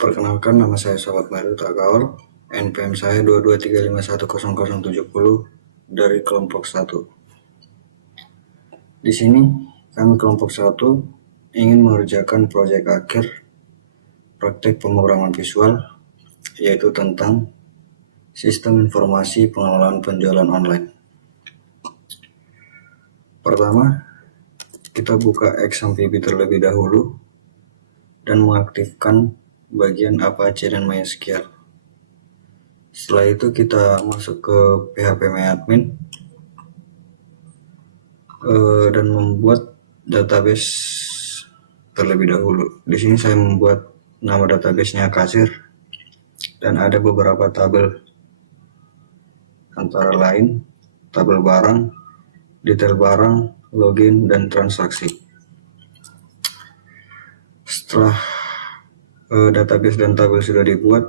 Perkenalkan, nama saya Sobat Mario Tagaor, NPM saya 2235100070 dari kelompok 1. Di sini kami kelompok 1 ingin mengerjakan proyek akhir praktek pemrograman visual, yaitu tentang sistem informasi pengelolaan penjualan online. Pertama, kita buka XAMPP terlebih dahulu dan mengaktifkan bagian Apache dan MySQL. Setelah itu kita masuk ke phpMyAdmin dan membuat database terlebih dahulu. Di sini saya membuat nama databasenya kasir dan ada beberapa tabel, antara lain tabel barang, detail barang, login, dan transaksi. Setelah database dan tabel sudah dibuat,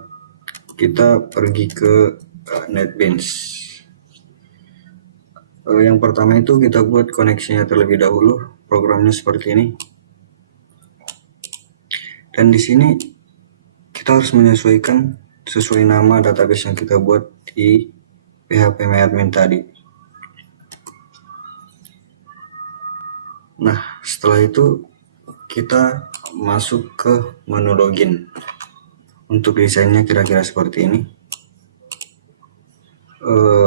kita pergi ke NetBeans. Yang pertama itu kita buat koneksinya terlebih dahulu. Programnya seperti ini. Dan di sini kita harus menyesuaikan sesuai nama database yang kita buat di phpMyAdmin tadi. Nah, setelah itu kita masuk ke menu login. Untuk desainnya kira-kira seperti ini.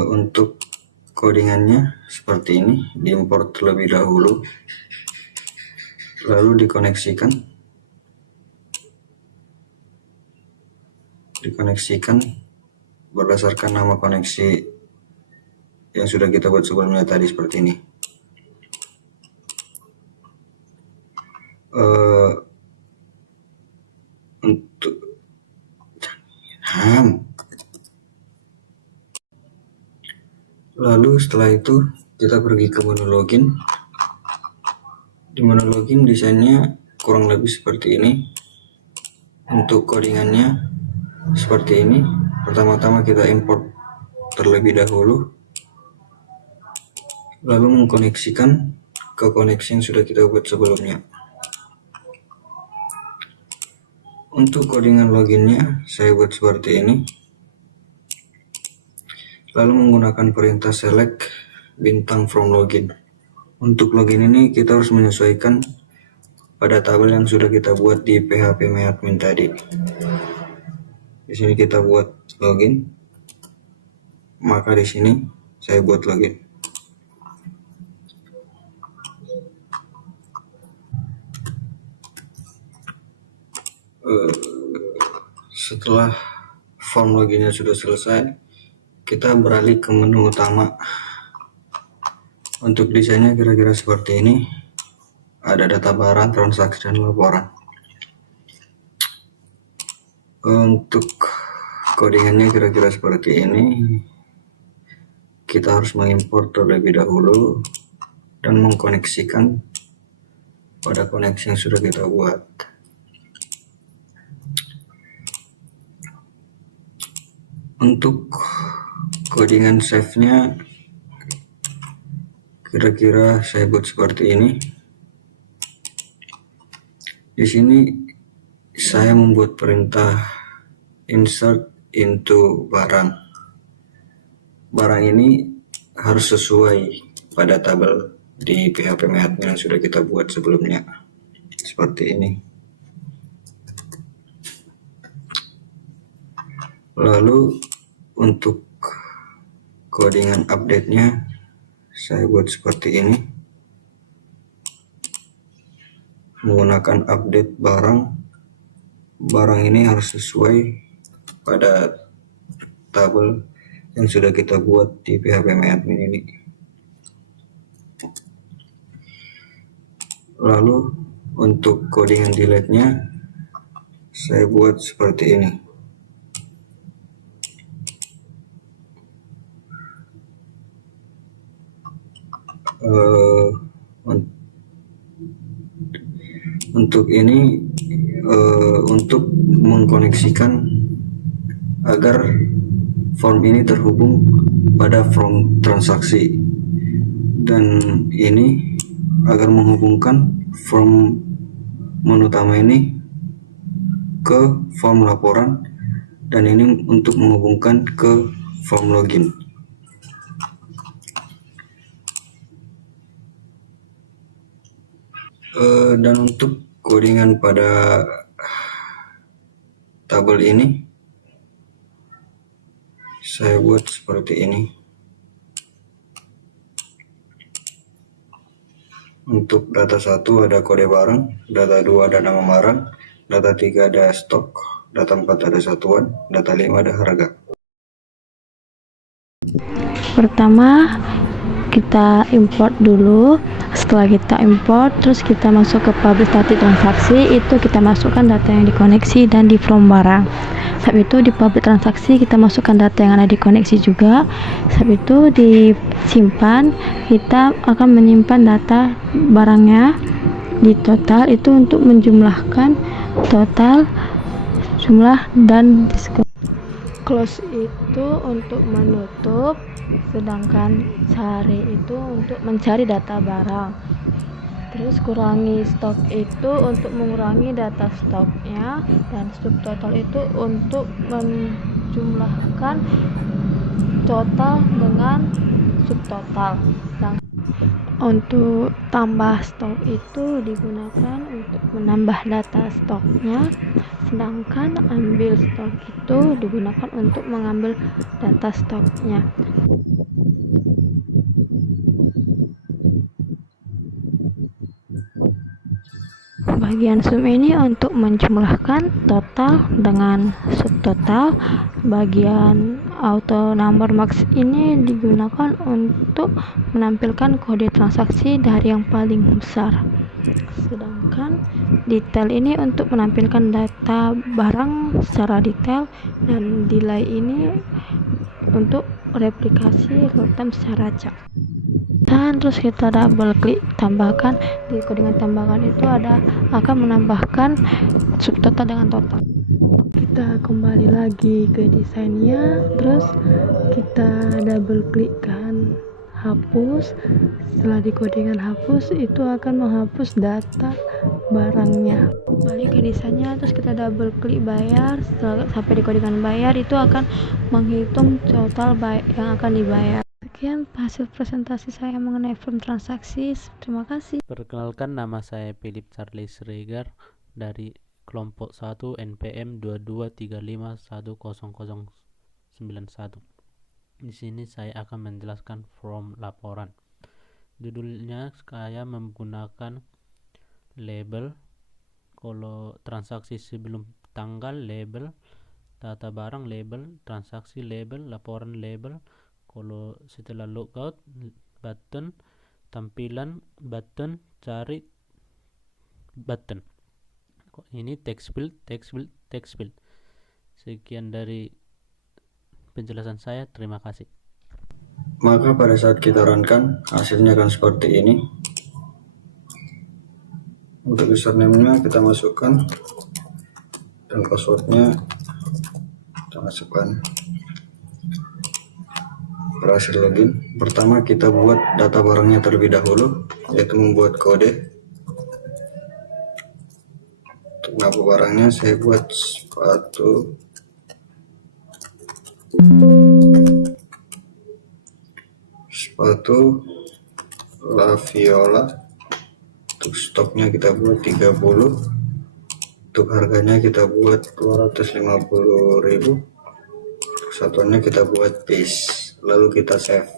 Untuk codingannya seperti ini, diimport terlebih dahulu, lalu dikoneksikan berdasarkan nama koneksi yang sudah kita buat sebelumnya tadi seperti ini. Lalu setelah itu kita pergi ke menu login. Di menu login desainnya kurang lebih seperti ini. Untuk codingannya seperti ini. Pertama-tama kita import terlebih dahulu, lalu mengkoneksikan ke koneksi yang sudah kita buat sebelumnya. Untuk codingan loginnya saya buat seperti ini. Lalu menggunakan perintah select bintang from login. Untuk login ini kita harus menyesuaikan pada tabel yang sudah kita buat di phpMyAdmin tadi. Di sini kita buat login, maka di sini saya buat login. Setelah form loginnya sudah selesai, kita beralih ke menu utama. Untuk desainnya kira-kira seperti ini. Ada data barang, transaksi, dan laporan. Untuk codingannya kira-kira seperti ini. Kita harus mengimport terlebih dahulu dan mengkoneksikan pada koneksi yang sudah kita buat. Untuk codingan save-nya kira-kira saya buat seperti ini. Di sini saya membuat perintah insert into barang. Barang ini harus sesuai pada tabel di phpMyAdmin yang sudah kita buat sebelumnya. Seperti ini. Lalu untuk codingan update-nya saya buat seperti ini. Menggunakan update barang. Barang ini harus sesuai pada tabel yang sudah kita buat di phpMyAdmin ini. Lalu untuk codingan delete-nya saya buat seperti ini. Untuk ini untuk mengkoneksikan agar form ini terhubung pada form transaksi, dan ini agar menghubungkan form menu utama ini ke form laporan, dan ini untuk menghubungkan ke form login. Dan untuk codingan pada tabel ini saya buat seperti ini. Untuk data 1 ada kode barang, data 2 ada nama barang, data 3 ada stok, data 4 ada satuan, data 5 ada harga. Pertama kita import dulu. Setelah kita import, terus kita masuk ke publish static transaksi, itu kita masukkan data yang dikoneksi dan di from barang. Setelah itu di publish transaksi kita masukkan data yang ada di koneksi juga. Setelah itu disimpan, kita akan menyimpan data barangnya di total, itu untuk menjumlahkan total jumlah dan diskon. Close itu untuk menutup, sedangkan cari itu untuk mencari data barang. Terus kurangi stok itu untuk mengurangi data stoknya, dan subtotal itu untuk menjumlahkan total dengan subtotal. Untuk tambah stok itu digunakan untuk menambah data stoknya, sedangkan ambil stok itu digunakan untuk mengambil data stoknya. Bagian sum ini untuk menjumlahkan total dengan subtotal. Bagian auto number max ini digunakan untuk menampilkan kode transaksi dari yang paling besar. Sedangkan detail ini untuk menampilkan data barang secara detail, dan delay ini untuk replikasi real time secara acak. Dan terus kita double klik tambahkan. Di codingan tambahkan itu akan menambahkan subtotal dengan total. Kita kembali lagi ke desainnya, terus kita double klikkan hapus. Setelah di codingan hapus, itu akan menghapus data barangnya. Kembali ke desainnya, terus kita double klik bayar. Setelah sampai di codingan bayar, itu akan menghitung total yang akan dibayar. Sekian hasil presentasi saya mengenai form transaksi. Terima kasih. Perkenalkan, nama saya Philip Charles Regar dari kelompok 1 NPM 2235100091. Di sini saya akan menjelaskan form laporan. Judulnya saya menggunakan label. Kalau transaksi sebelum tanggal label, data barang label, transaksi label, laporan label. Kalau setelah logout, button, tampilan, button, cari, button. Ini text field. Sekian dari penjelasan saya, terima kasih. Maka pada saat kita runkan, hasilnya akan seperti ini. Untuk username-nya kita masukkan, dan password-nya kita masukkan. Berhasil login. Pertama kita buat data barangnya terlebih dahulu, yaitu membuat kode. Untuk nama barangnya saya buat sepatu La Viola. Untuk stoknya kita buat 30. Untuk harganya kita buat 250.000. Satuannya kita buat piece. Lalu kita save.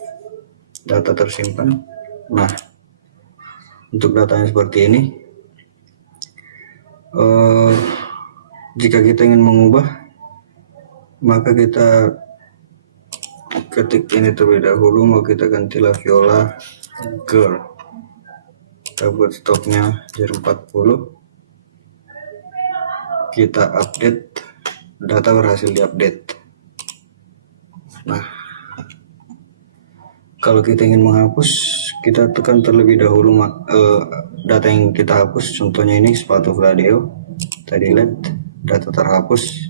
Data tersimpan. Nah, untuk datanya seperti ini. Jika kita ingin mengubah, maka kita ketik ini terlebih dahulu, mau kita ganti La Viola Girl. Kita buat stoknya 40. Kita update, data berhasil diupdate. Nah, kalau kita ingin menghapus, kita tekan terlebih dahulu data yang kita hapus. Contohnya ini sepatu Fladeo, tadi lihat data terhapus,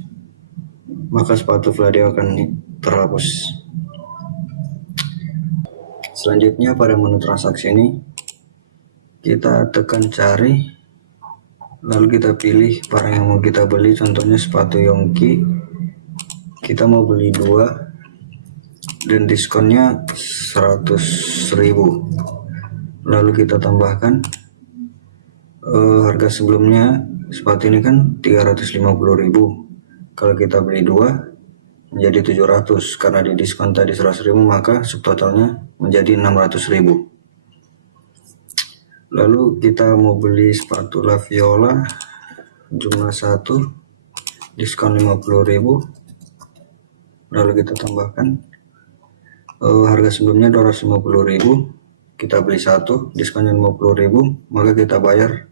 maka sepatu Fladeo akan terhapus. Selanjutnya pada menu transaksi ini kita tekan cari, Lalu kita pilih barang yang mau kita beli, contohnya sepatu Yongki. Kita mau beli 2 dan diskonnya 100.000. Lalu kita tambahkan harga sebelumnya sepatu ini kan 350.000. Kalau kita beli 2 menjadi 700, karena di diskon tadi 100.000, maka subtotalnya menjadi 600.000. Lalu kita mau beli sepatu La Viola jumlah 1, diskon 50.000. Lalu kita tambahkan harga sebelumnya 250.000, kita beli 1, diskonnya 50.000, maka kita bayar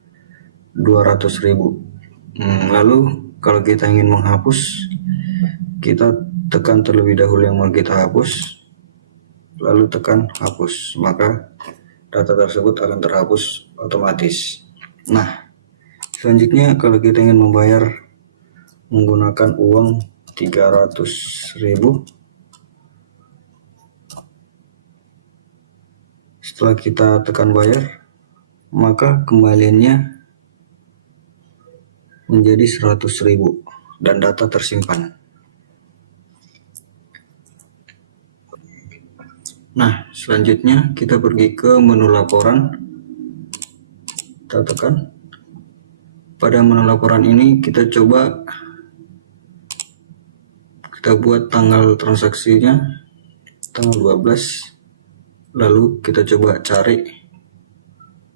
200.000. Lalu kalau kita ingin menghapus, kita tekan terlebih dahulu yang mau kita hapus, lalu tekan hapus, maka data tersebut akan terhapus otomatis. Nah, selanjutnya kalau kita ingin membayar menggunakan uang 300.000, setelah kita tekan bayar, maka kembaliannya menjadi 100.000 dan data tersimpan. Nah, selanjutnya kita pergi ke menu laporan. Kita tekan. Pada menu laporan ini kita coba kita buat tanggal transaksinya tanggal 12. Lalu kita coba cari.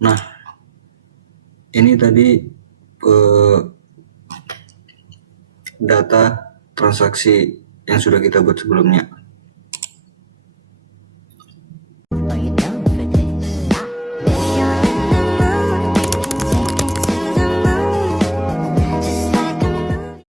Nah, ini tadi data transaksi yang sudah kita buat sebelumnya.